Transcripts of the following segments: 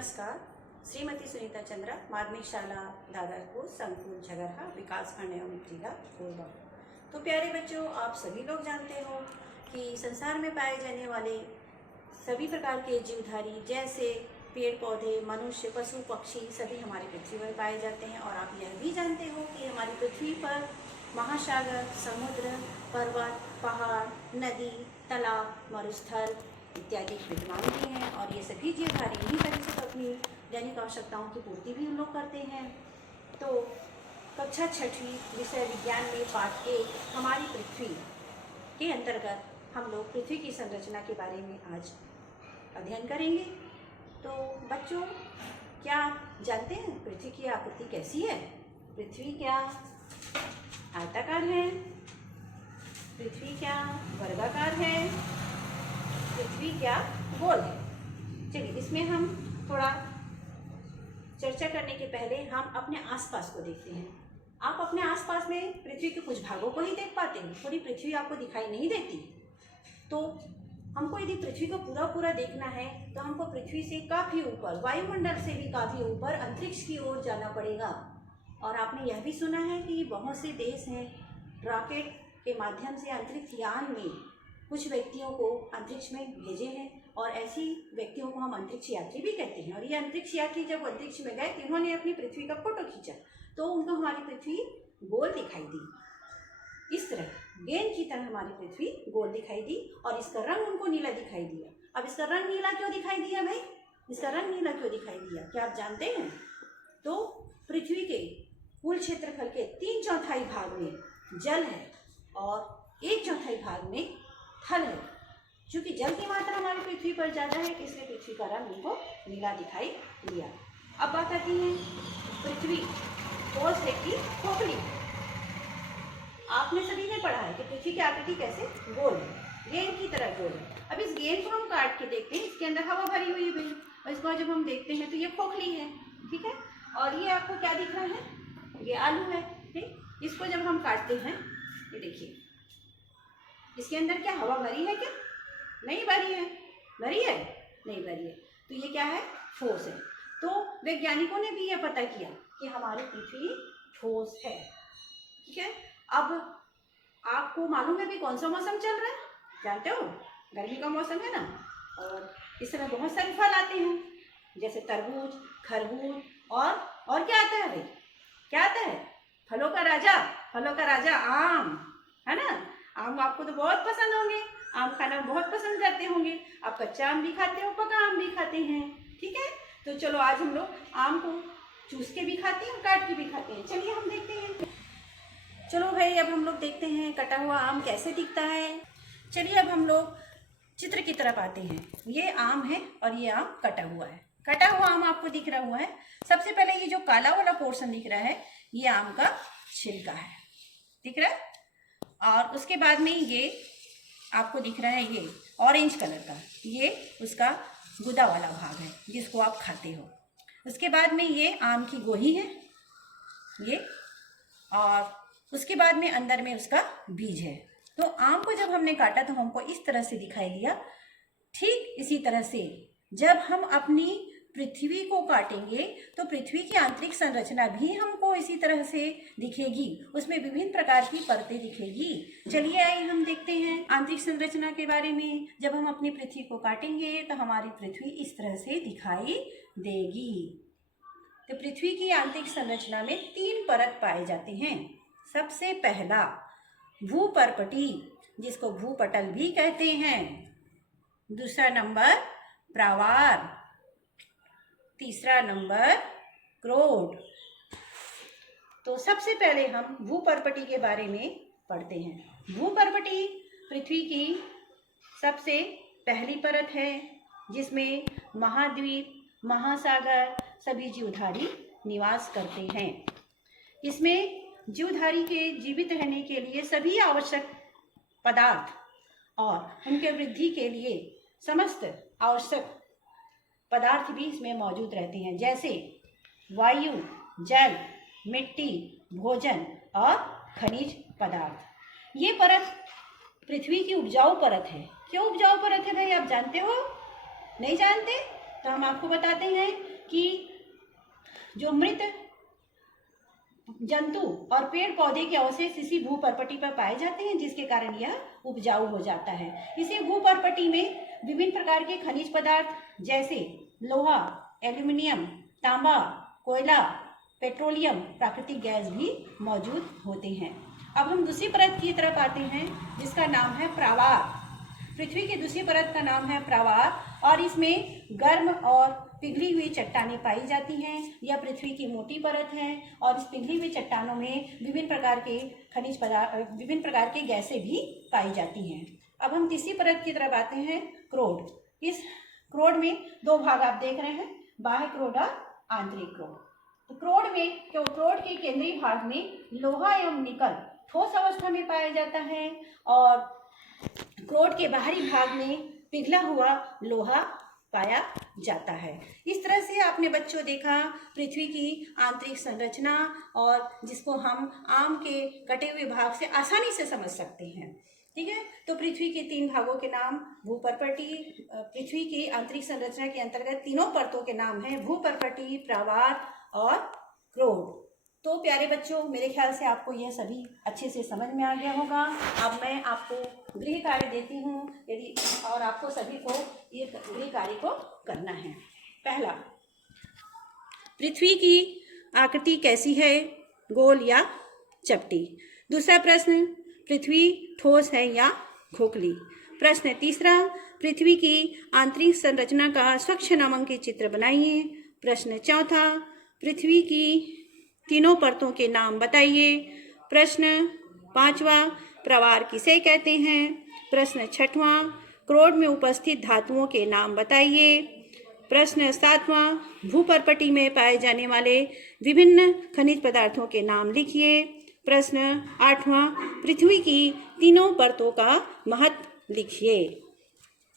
नमस्कार। श्रीमती सुनीता चंद्रा, माध्यमिक शाला दादरपुर, संकुल झगरहा, विकासखंड एवं जिला कोरबा। तो प्यारे बच्चों, आप सभी लोग जानते हो कि संसार में पाए जाने वाले सभी प्रकार के जीवधारी जैसे पेड़ पौधे, मनुष्य, पशु पक्षी सभी हमारी पृथ्वी पर पाए जाते हैं। और आप यह भी जानते हो कि हमारी पृथ्वी पर महासागर, समुद्र, पर्वत, पहाड़, नदी, तालाब, मरुस्थल इत्यादि विद्यमान भी हैं। और ये सभी जीवधारी इन्हीं तरह से अपनी दैनिक आवश्यकताओं की पूर्ति भी उन लोग करते हैं। तो कक्षा 6वीं विषय विज्ञान में पाठ 1 हमारी पृथ्वी के अंतर्गत हम लोग पृथ्वी की संरचना के बारे में आज अध्ययन करेंगे। तो बच्चों, क्या आप जानते हैं पृथ्वी की आकृति कैसी है? पृथ्वी क्या आयताकार है? पृथ्वी क्या वर्गाकार है? पृथ्वी क्या गोल है? चलिए, इसमें हम थोड़ा चर्चा करने के पहले हम अपने आसपास को देखते हैं। आप अपने आसपास में पृथ्वी के कुछ भागों को ही देख पाते हैं, पूरी पृथ्वी आपको दिखाई नहीं देती। तो हमको यदि पृथ्वी को पूरा देखना है तो हमको पृथ्वी से काफ़ी ऊपर, वायुमंडल से भी काफ़ी ऊपर अंतरिक्ष की ओर जाना पड़ेगा। और आपने यह भी सुना है कि बहुत से देश हैं रॉकेट के माध्यम से अंतरिक्ष यान में कुछ व्यक्तियों को अंतरिक्ष में भेजे हैं, और ऐसी व्यक्तियों को हम अंतरिक्ष यात्री भी कहते हैं। और ये अंतरिक्ष यात्री जब अंतरिक्ष में गए तो उन्होंने अपनी पृथ्वी का फोटो खींचा तो उनको हमारी पृथ्वी गोल दिखाई दी। इस तरह गेंद की तरह हमारी पृथ्वी गोल दिखाई दी, और इसका रंग उनको नीला दिखाई दिया। अब इसका रंग नीला क्यों दिखाई दिया भाई? इसका रंग नीला क्यों दिखाई दिया, क्या आप जानते हैं? तो पृथ्वी के कुल क्षेत्रफल के 3/4 भाग में जल है और 1/4 भाग में थल है। चूंकि जल की मात्रा हमारी पृथ्वी पर ज़्यादा है, इसलिए पृथ्वी का रंग उनको नीला दिखाई दिया। अब बात आती है पृथ्वी ठोस है कि खोखली। आपने सभी ने पढ़ा है कि पृथ्वी की आकृति कैसे गोल है, गेंद की तरह गोल है। अब इस गेंद को हम काट के देखते हैं, इसके अंदर हवा भरी हुई है भाई, और इसको जब हम देखते हैं तो ये खोखली है, ठीक है। और ये आपको क्या दिख रहा है? ये आलू है, ठीक। इसको जब हम काटते हैं, ये देखिए, इसके अंदर क्या हवा भरी है? क्या नहीं भरी है? भरी है? नहीं भरी है। तो ये क्या है? ठोस है। तो वैज्ञानिकों ने भी यह पता किया कि हमारी पृथ्वी ठोस है, ठीक है। अब आपको मालूम है भी कौन सा मौसम चल रहा है? जानते हो? गर्मी का मौसम है ना, और इस समय बहुत सारे फल आते हैं, जैसे तरबूज, खरबूज, और क्या आता है भाई? क्या आता है? फलों का राजा आम, है ना। आम आपको तो बहुत पसंद होंगे, आम खाना बहुत पसंद करते होंगे। आप कच्चा आम भी खाते हो, पका आम भी खाते हैं, ठीक है। तो चलो आज हम लोग आम को चूस के भी खाते हैं और काट के भी खाते हैं। चलिए हम देखते हैं। चलो भाई, अब हम लोग देखते हैं कटा हुआ आम कैसे दिखता है। चलिए अब हम लोग चित्र की तरफ आते हैं। ये आम है और ये आम कटा हुआ है। कटा हुआ आम आपको दिख रहा हुआ है। सबसे पहले ये जो काला वाला पोर्शन दिख रहा है, ये आम का छिलका है, दिख रहा है। और उसके बाद में ये आपको दिख रहा है ये ऑरेंज कलर का, ये उसका गुदा वाला भाग है जिसको आप खाते हो। उसके बाद में ये आम की गोही है ये, और उसके बाद में अंदर में उसका बीज है। तो आम को जब हमने काटा तो हमको इस तरह से दिखाई दिया। ठीक इसी तरह से जब हम अपनी पृथ्वी को काटेंगे तो पृथ्वी की आंतरिक संरचना भी हमको इसी तरह से दिखेगी, उसमें विभिन्न प्रकार की परतें दिखेगी। चलिए आइए हम देखते हैं आंतरिक संरचना के बारे में। जब हम अपनी पृथ्वी को काटेंगे तो हमारी पृथ्वी इस तरह से दिखाई देगी। तो पृथ्वी की आंतरिक संरचना में 3 परत पाए जाते हैं। सबसे पहला भूपर्पटी, जिसको भूपटल भी कहते हैं। दूसरा नंबर प्रावार, तीसरा नंबर क्रोड। तो सबसे पहले हम भूपर्पटी के बारे में पढ़ते हैं। भूपर्पटी पृथ्वी की सबसे पहली परत है जिसमें महाद्वीप, महासागर सभी जीवधारी निवास करते हैं। इसमें जीवधारी के जीवित रहने के लिए सभी आवश्यक पदार्थ और उनके वृद्धि के लिए समस्त आवश्यक पदार्थ भी इसमें मौजूद रहते हैं, जैसे वायु, जल, मिट्टी, भोजन और खनिज पदार्थ। ये परत पृथ्वी की उपजाऊ परत है। क्यों उपजाऊ परत है भाई, आप जानते हो? नहीं जानते? तो हम आपको बताते हैं कि जो मृत जंतु और पेड़ पौधे के अवशेष इसी भूपर्पटी पर पाए जाते हैं, जिसके कारण यह उपजाऊ हो जाता है। इसी भूपर्पटी में विभिन्न प्रकार के खनिज पदार्थ जैसे लोहा, एल्यूमिनियम, तांबा, कोयला, पेट्रोलियम, प्राकृतिक गैस भी मौजूद होते हैं। अब हम दूसरी परत की तरफ आते हैं, जिसका नाम है प्रावार। पृथ्वी की दूसरी परत का नाम है प्रावार और इसमें गर्म और पिघली हुई चट्टानें पाई जाती हैं। यह पृथ्वी की मोटी परत है और इस पिघली हुई चट्टानों में विभिन्न प्रकार के खनिज पदार्थ, विभिन्न प्रकार के गैसें भी पाई जाती हैं। अब हम तीसरी परत की तरफ आते हैं, क्रोड। इस क्रोड में दो भाग आप देख रहे हैं, बाह्य क्रोड और आंतरिक क्रोड। तो क्रोड के केंद्रीय भाग में लोहा एवं निकल ठोस अवस्था में पाया जाता है और क्रोड के बाहरी भाग में पिघला हुआ लोहा पाया जाता है। इस तरह से आपने बच्चों देखा पृथ्वी की आंतरिक संरचना, और जिसको हम आम के कटे हुए भाग से आसानी से समझ सकते हैं। ठीक है, तो पृथ्वी के 3 भागों के नाम भूपर्पटी, पृथ्वी की आंतरिक संरचना के अंतर्गत तीनों परतों के नाम हैं भूपर्पटी, प्रावार और क्रोड। तो प्यारे बच्चों, मेरे ख्याल से आपको यह सभी अच्छे से समझ में आ गया होगा। अब मैं आपको गृह कार्य देती हूँ, यदि और आपको सभी को ये गृह कार्य को करना है। पहला, पृथ्वी की आकृति कैसी है, गोल या चपटी। दूसरा प्रश्न, पृथ्वी ठोस है या खोखली। प्रश्न तीसरा, पृथ्वी की आंतरिक संरचना का स्वच्छ नामांकित चित्र बनाइए। प्रश्न चौथा, पृथ्वी की तीनों परतों के नाम बताइए। प्रश्न पांचवा, प्रवार किसे कहते हैं। प्रश्न छठवां, क्रोड में उपस्थित धातुओं के नाम बताइए। प्रश्न सातवां, भूपर्पटी में पाए जाने वाले विभिन्न खनिज पदार्थों के नाम लिखिए। प्रश्न आठवां, पृथ्वी की तीनों परतों का महत्व लिखिए।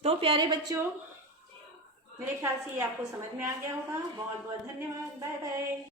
तो प्यारे बच्चों, मेरे ख्याल से ये आपको समझ में आ गया होगा। बहुत बहुत धन्यवाद। Bye bye.